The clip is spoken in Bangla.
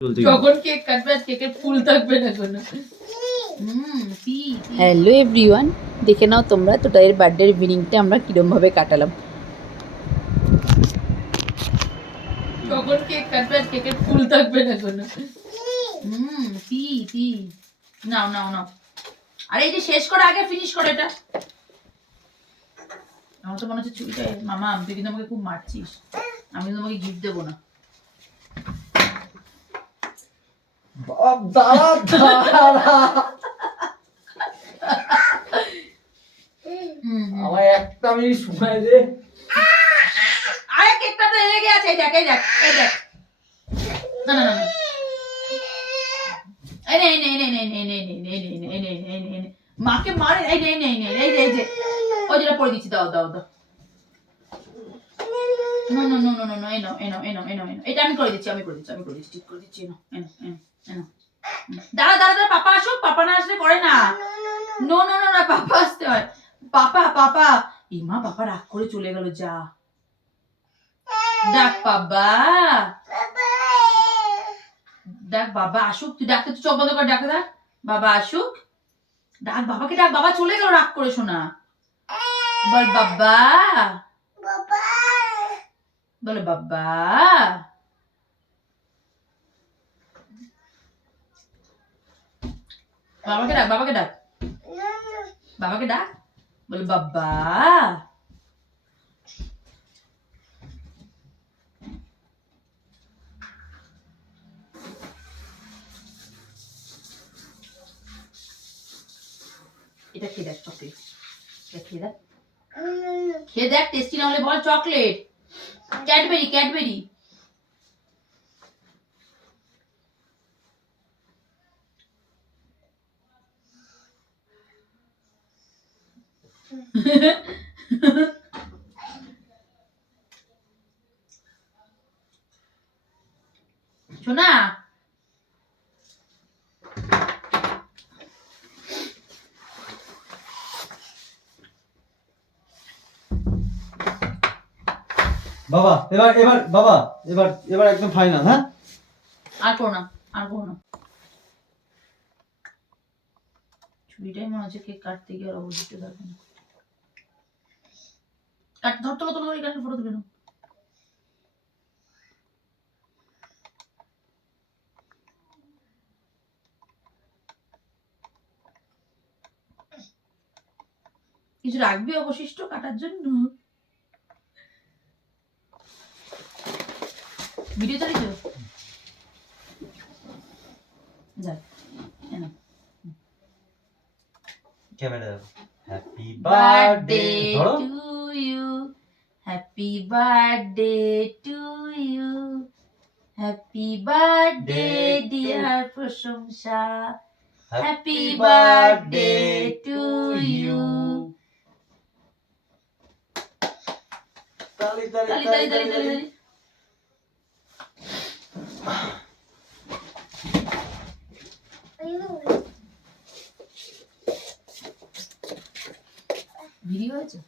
যখন কেক কাটবে আর কেকের ফুল থাকবে না কোনো। হ্যালো এভরিওয়ান, দেখে নাও তোমরা তোদের বার্থডের ইভিনিংটা আমরা কিরমভাবে কাটালাম। যখন কেক কাটবে আর কেকের ফুল থাকবে না কোনো। পি নাও নাও নাও। আরে এই যে শেষ করে আগে ফিনিশ করে এটা। আমার তো মনে হচ্ছে চুরিটা মামা তুই কিন্তু আমাকে খুব মারছিস। আমি কিন্তু তোমাকে গিফট দেবো না। আমার একটা মিনিট সময় দে। আরে কেকটা তো এনে গেছে, এই দেখ এই দেখ এই দেখ। না না না এই নে নে নে নে নে নে নে নে নে নে নে নে মাকে মারে। এই নে নে নে এই যে এই যে ওই যেটা পড়ে দিচ্ছি, দাও দাও দাও। No no no no no no এনো এনো এনো এনো এনো এটা আমি করে দিচ্ছি, আমি করে দিচ্ছি, আমি করে দিচ্ছি, ঠিক করে দিচ্ছি। এনো এনো এনো এনো দাঁড়া দাঁড়া দাঁড়া, পাপা আসুক, পাপা না আসলে করে না। নো নো নো না, পাপা আসতে হয়। পাপা পাপা ইমা পাপা রাগ করে চলে গেল, যা ডাক বাবা, ডাক বাবা আসুক। তুই ডাকতে, তুই চোখ বন্ধ করে ডাক, ডাক বাবা আসুক, ডাক বাবাকে, ডাক বাবা চলে গেল রাগ করে। শোনা বল বাবা, বলো বাবা। বাবাকে ডাক, বাবাকে ডাক, বাবাকে ডাক, বল বাবা। এটা খেয়ে দেখ, চকলেট এটা খেয়ে দেখ, খেয়ে দেখ, টেস্টি না হলে বল চকলেট, ক্যাডবেরি ক্যাডবেরি। শোনা বাবা এবার এবার বাবা এবার এবার একদম ফাইনাল। হ্যাঁ আর করো না, আর করো না। ছুরিটাই মনে হচ্ছে কেক কাটতে গিয়ে আর অবশিষ্ট থাকবে না। কাট, ধর তোলো তোলো, এই কাঠের ফটো তুলে নাও। কিছু রাখবি অবশিষ্ট কাটার জন্য? ভিডিও চালিয়েছো? যাক এনো। ক্যামেরা হ্যাপি বার্থডে বার্থডে ধরো। To you, happy birthday to you, happy birthday dear Prashansa, happy birthday to you. তালি তালি তালি তালি তালি। ভিডিও হয়েছে?